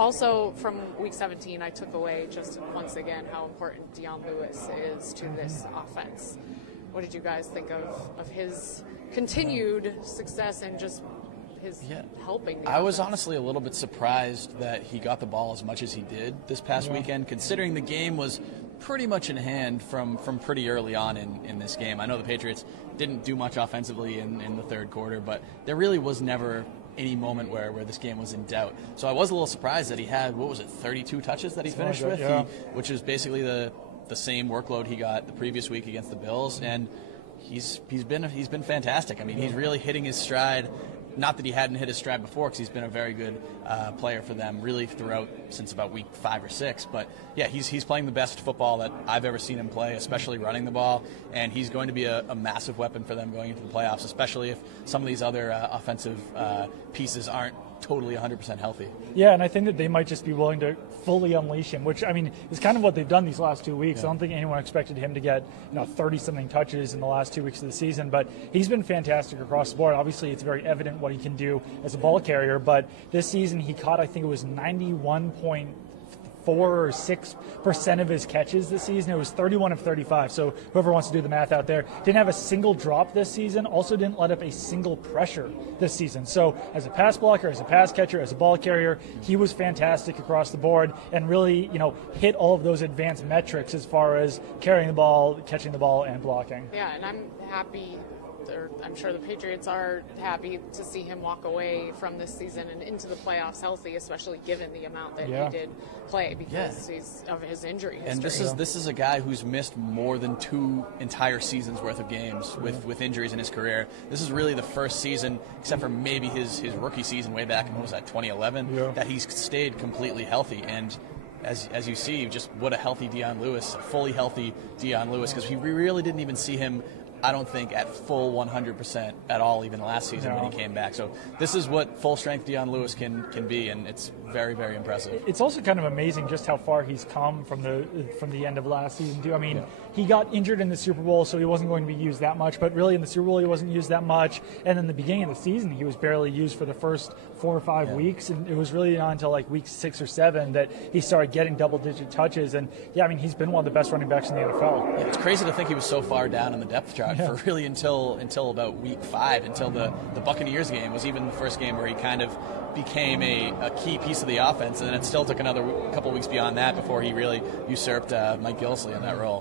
Also, from Week 17, I took away just once again how important Dion Lewis is to this offense. What did you guys think of his continued success and just his helping? I was honestly a little bit surprised that he got the ball as much as he did this past weekend, considering the game was pretty much in hand from pretty early on in this game. I know the Patriots didn't do much offensively in the third quarter, but there really was never any moment where this game was in doubt. So I was a little surprised that he had, 32 touches that he finished with, which is basically the same workload he got the previous week against the Bills, and he's been fantastic. I mean, he's really hitting his stride. Not that he hadn't hit his stride before, because he's been a very good player for them really throughout since about week 5 or 6. But yeah, he's playing the best football that I've ever seen him play, especially running the ball. And he's going to be a massive weapon for them going into the playoffs, especially if some of these other offensive pieces aren't totally 100% healthy. Yeah, and I think that they might just be willing to fully unleash him, which, I mean, is kind of what they've done these last 2 weeks. I don't think anyone expected him to get 30-something touches in the last 2 weeks of the season, but he's been fantastic across the board. Obviously, it's very evident what he can do as a ball carrier, but this season he caught, I think it was 91.4 or 6% of his catches this season. It was 31 of 35. So whoever wants to do the math out there, didn't have a single drop this season. Also didn't let up a single pressure this season. So as a pass blocker, as a pass catcher, as a ball carrier, he was fantastic across the board and really, hit all of those advanced metrics as far as carrying the ball, catching the ball, and blocking. Yeah, and I'm happy. I'm sure the Patriots are happy to see him walk away from this season and into the playoffs healthy, especially given the amount that he did play because he's of his injury history. And this is a guy who's missed more than 2 entire seasons worth of games with injuries in his career. This is really the first season, except for maybe his rookie season way back in 2011, that he's stayed completely healthy. And as you see, just what a healthy Dion Lewis, a fully healthy Dion Lewis, because we really didn't even see him, I don't think, at full 100% at all, even last season when he came back. So this is what full-strength Dion Lewis can be, and it's very, very impressive. It's also kind of amazing just how far he's come from the end of last season, too. I mean, he got injured in the Super Bowl, so he wasn't going to be used that much, but really in the Super Bowl he wasn't used that much. And in the beginning of the season, he was barely used for the first 4 or 5 weeks, and it was really not until like week 6 or 7 that he started getting double-digit touches. And, I mean, he's been one of the best running backs in the NFL. Yeah, it's crazy to think he was so far down in the depth chart for really until about week 5, until the Buccaneers game was even the first game where he kind of became a key piece of the offense, and then it still took another couple weeks beyond that before he really usurped Mike Gillislee in that role.